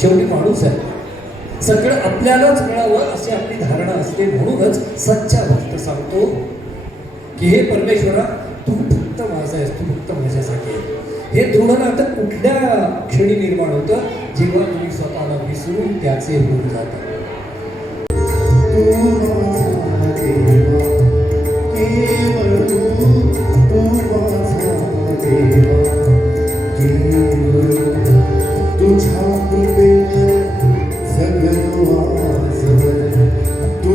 शेवटी माणूस आहे. सगळं आपल्यालाच मिळावं अशी आपली धारणा असते. म्हणूनच सच्चा भक्त सांगतो की हे परमेश्वरा तू फक्त माझा आहेस. तू फक्त माझ्यासाठी हे दृढ कुठल्या क्षणी निर्माण होतं? जेव्हा तुम्ही स्वतःला विसरून त्याचे होऊन जाता.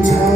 time.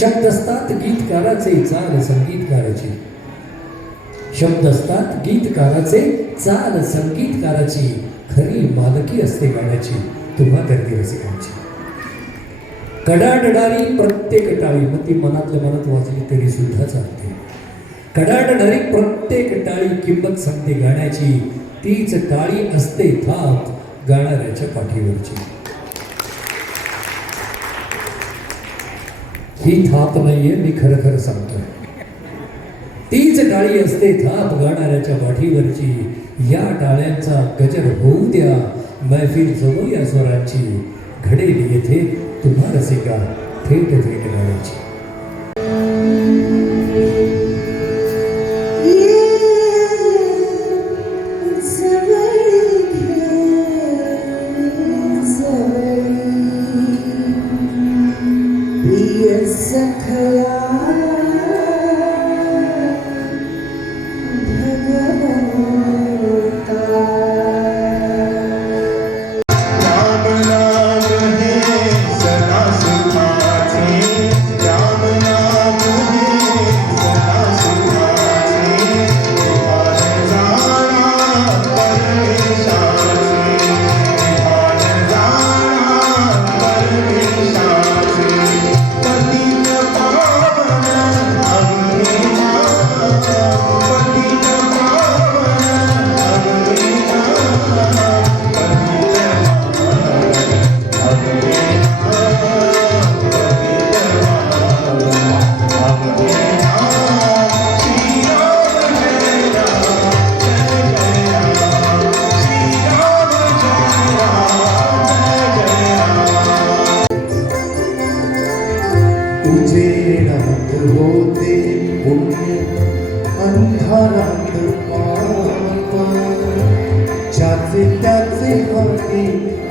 शब्द असतात गीतकाराचे चाल संगीतकाराची. शब्द असतात गीतकाराचे चाल संगीतकाराची. खरी मालकी असते गाण्याची. तुम्हा गर्दी रसिकांची. कडाडणारी प्रत्येक टाळी. मग ती मनातल्या मनात वाचली तरी सुद्धा चालते. कडाडणारी प्रत्येक टाळी किंमत सांगते गाण्याची. तीच टाळी असते थाप गाणाऱ्याच्या पाठीवरची. ही थाप नाहीये मी खरं खरं सांगतोय. तीच डाळी असते थाप गाणाऱ्याच्या पाठीवरची या डाळ्यांचा गजर होऊ द्या. मैफिल जवळ या स्वरांची. घडेल येथे तुम्हाला सिका थेट थेट गाण्याची.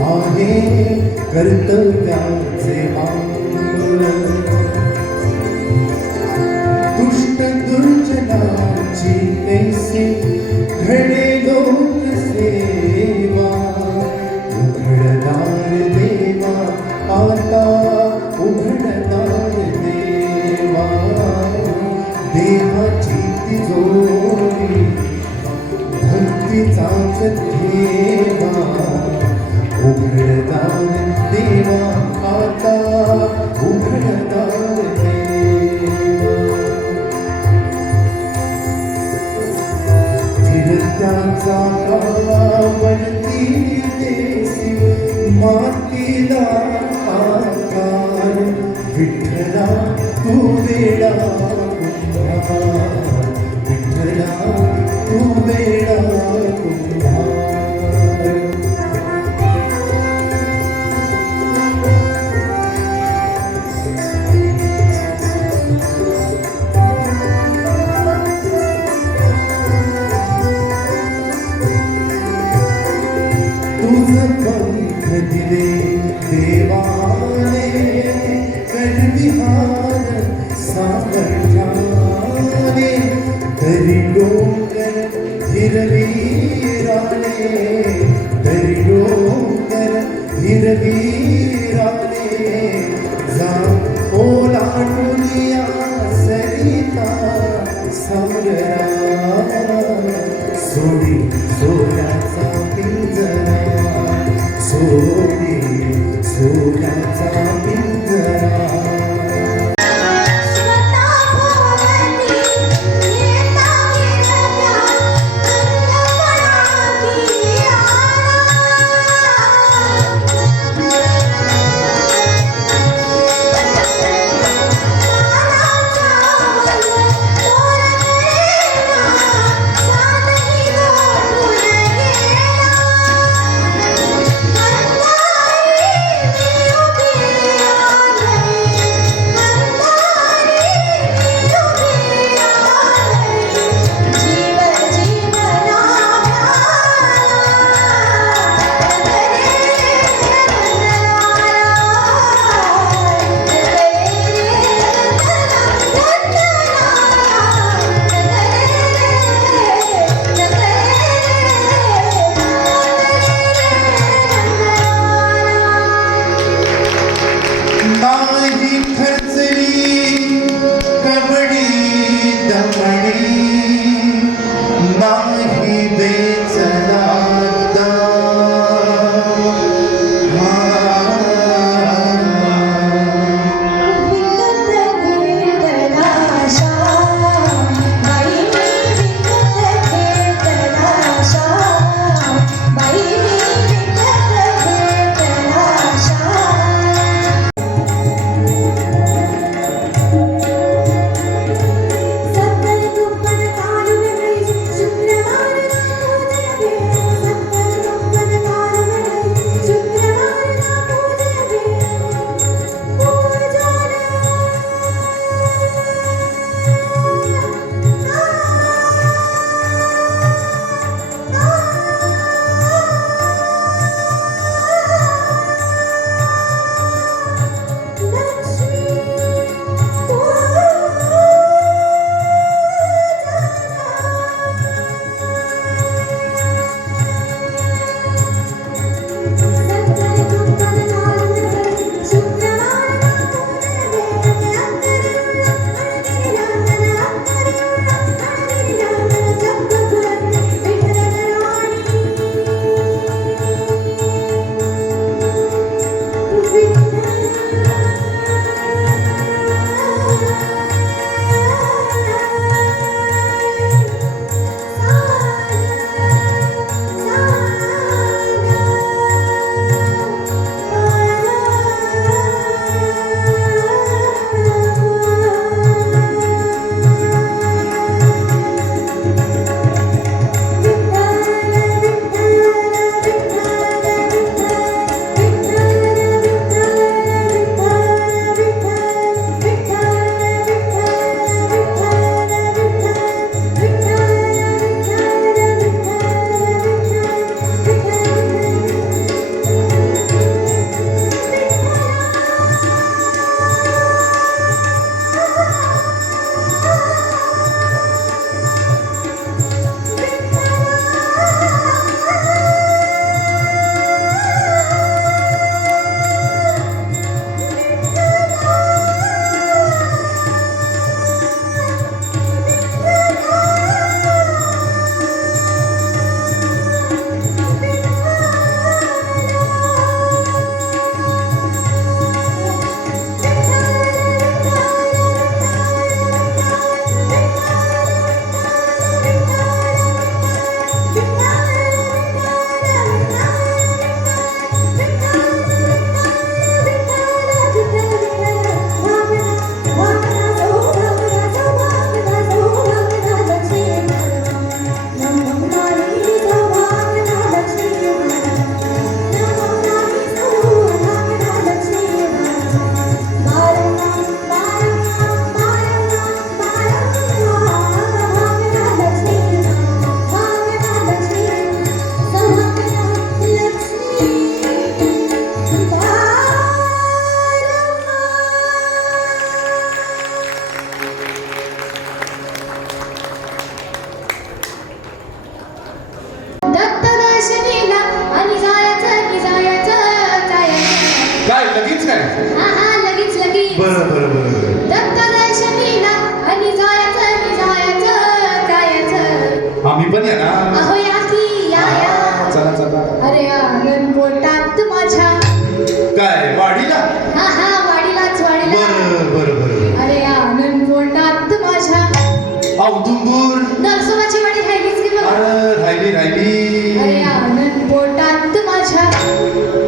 आहे कर्तव्याचे मांगुर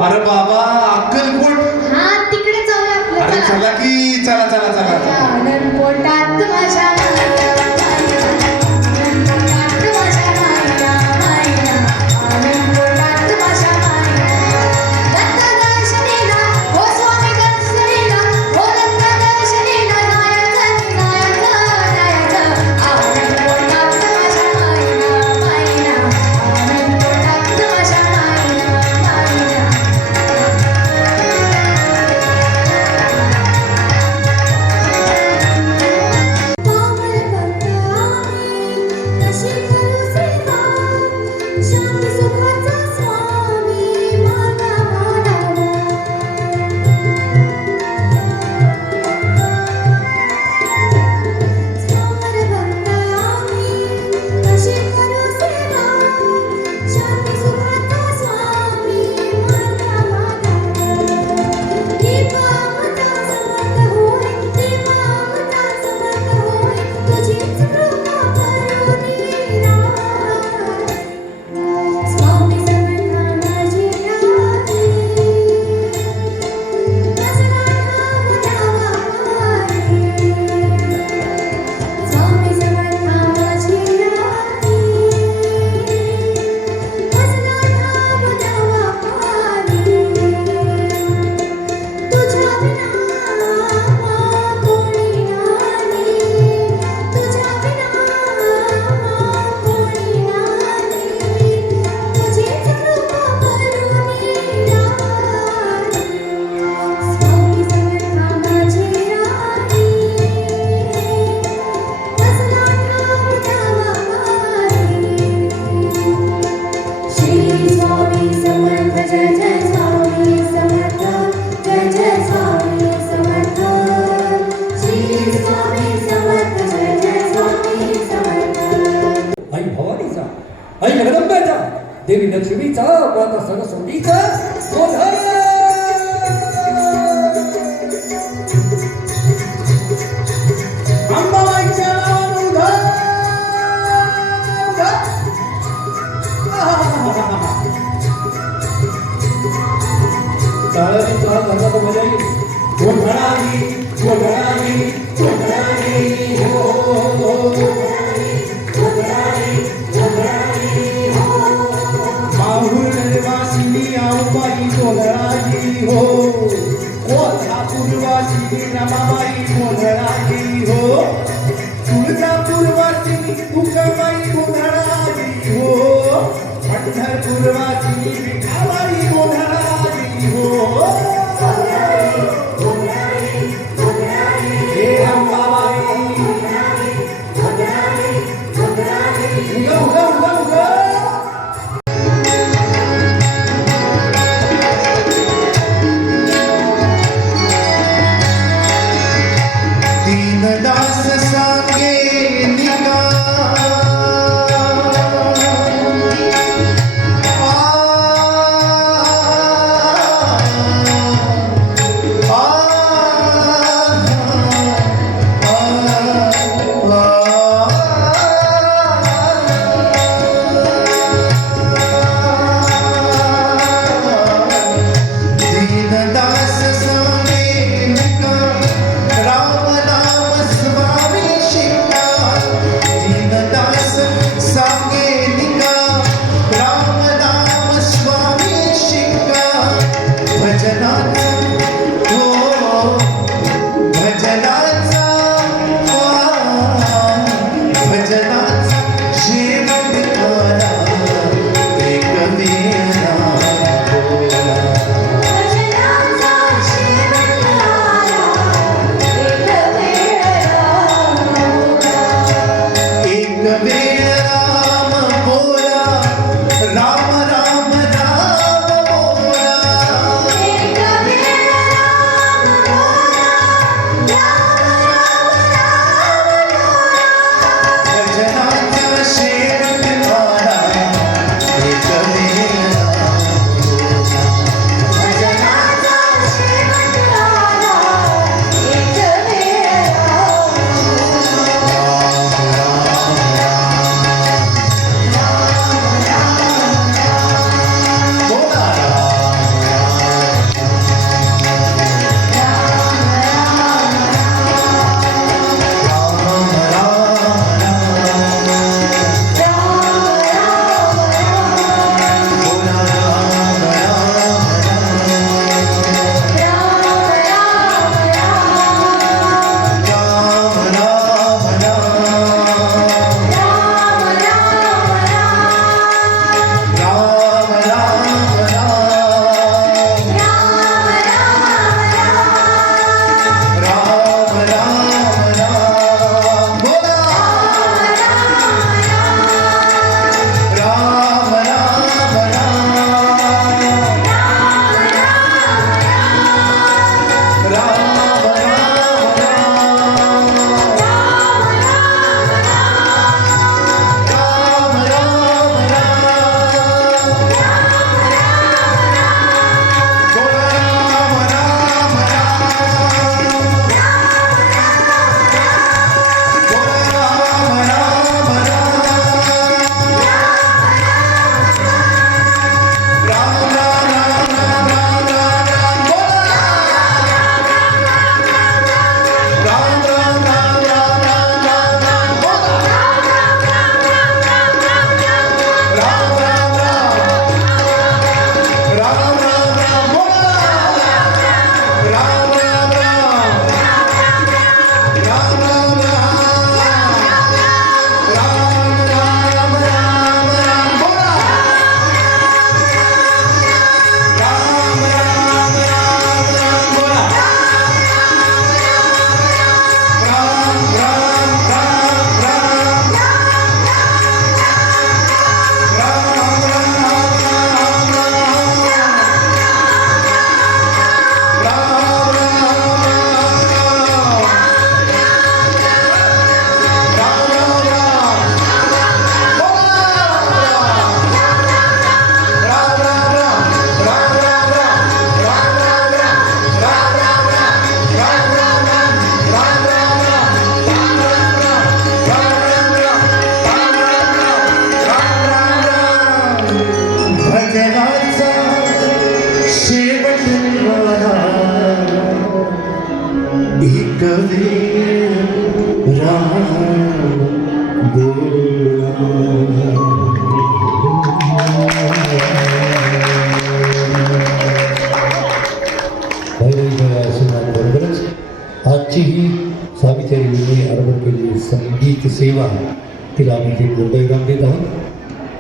மரபா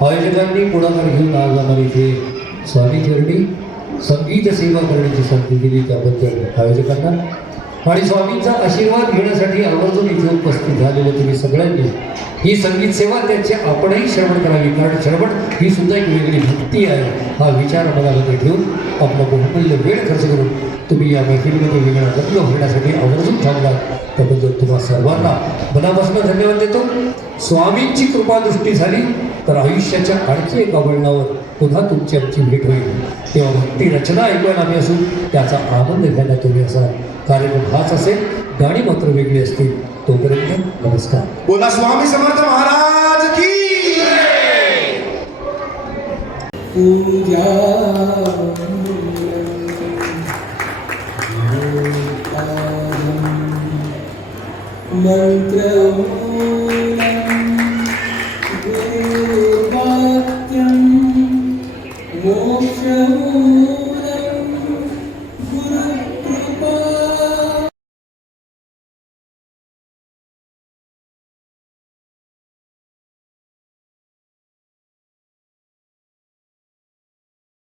आयोजकांनी पुढाकार घेऊन आज आम्हाला इथे स्वामी चरणी संगीत सेवा करण्याची संधी दिली. त्याबद्दल आयोजकांना आणि स्वामींचा आशीर्वाद घेण्यासाठी आवर्जून इथे उपस्थित झालेले तुम्ही सगळ्यांनी. ही संगीत सेवा त्याचे आपणही श्रवण करावी कारण श्रवण ही सुद्धा एक वेगळी भक्ती आहे. हा विचार मनामध्ये ठेवून आपला बहुमूल्य वेळ खर्च करून तुम्ही या मैफिलीमध्ये वेगळा रंग होण्यासाठी आवर्जून थांबला त्याबद्दल तुम्हा सर्वांना मनापासून धन्यवाद देतो. स्वामींची कृपादृष्टी झाली तर आयुष्याच्या आणखी एका वळणावर पुन्हा तुमची आमची भेट होईल. तेव्हा भक्ती रचना ऐकून आम्ही असू त्याचा आनंद घ्यायला तुम्ही असाल. कार्यक्रम हाच असेल गाणी मात्र वेगळी असतील. तोपर्यंत नमस्कार. बोला स्वामी समर्थ महाराज की मंत्र